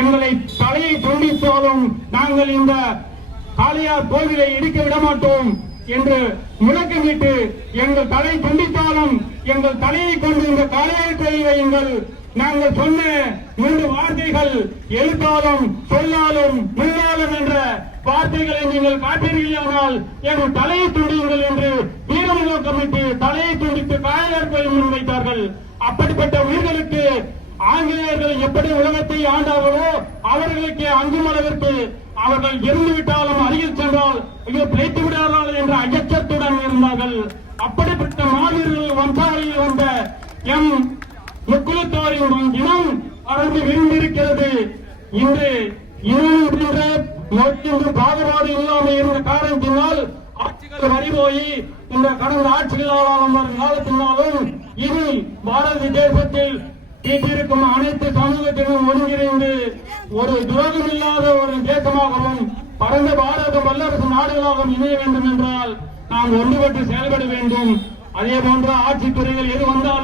எங்களை தலையை துண்டித்தாலும் நாங்கள் இந்த காளையார் கோவிலை இடிக்க விடமாட்டோம் என்று முழக்கமிட்டு எங்கள் தலை துண்டித்தாலும் எங்கள் தலையை கொண்டு இந்த காளையார் கோயிலை வையுங்கள். நாங்கள் சொன்ன 3 வார்த்தைகள் எழுத்தாலும் சொல்லாலும் முன்னாலும் என்ற வார்த்தைகளை நீங்கள் காட்டீர்களானால் எங்கள் தலையை துண்டியுங்கள் என்று வீரமுழக்கமிட்டு தலையை துண்டித்து காளையார் கோயில் முன்வைத்தார்கள். அப்படிப்பட்ட உயிர்களுக்கு ஆங்கிலேயர்கள் எப்படி உலகத்தை ஆண்டார்களோ அவர்களுக்கு அஞ்சும் அளவிற்கு அவர்கள் இறந்துவிட்டாலும் அருகில் சென்றால் ஐயோ பிழைத்து விடார்கள் என்ற அச்சத்துடன் இருந்தார்கள். அப்படிப்பட்ட மாவீரர்கள் வம்சாவளியில் வந்த எம் முக்குலத்தோரின் இனம் அறந்து விரிந்திருக்கிறது. இன்று இனம் என்ற பாகுபாடு இல்லாமல் இருந்த காரணத்தினால் ஆட்சிகள் வரிபோய் இந்த கடந்த ஆட்சிகளால் காலத்தினாலும் இனி பாரத தேசத்தில் வீட்டிருக்கும் அனைத்து சமூகத்திலும் ஒருங்கிணைந்து ஒரு துரோகம் இல்லாத ஒரு தேசமாகவும் பரந்த பாரத வல்லரசு நாடுகளாகவும் இணைய வேண்டும் என்றால் நாம் ஒன்றுபட்டு செயல்பட வேண்டும். அதே போன்ற ஆட்சித்துறைகள் எது வந்தாலும்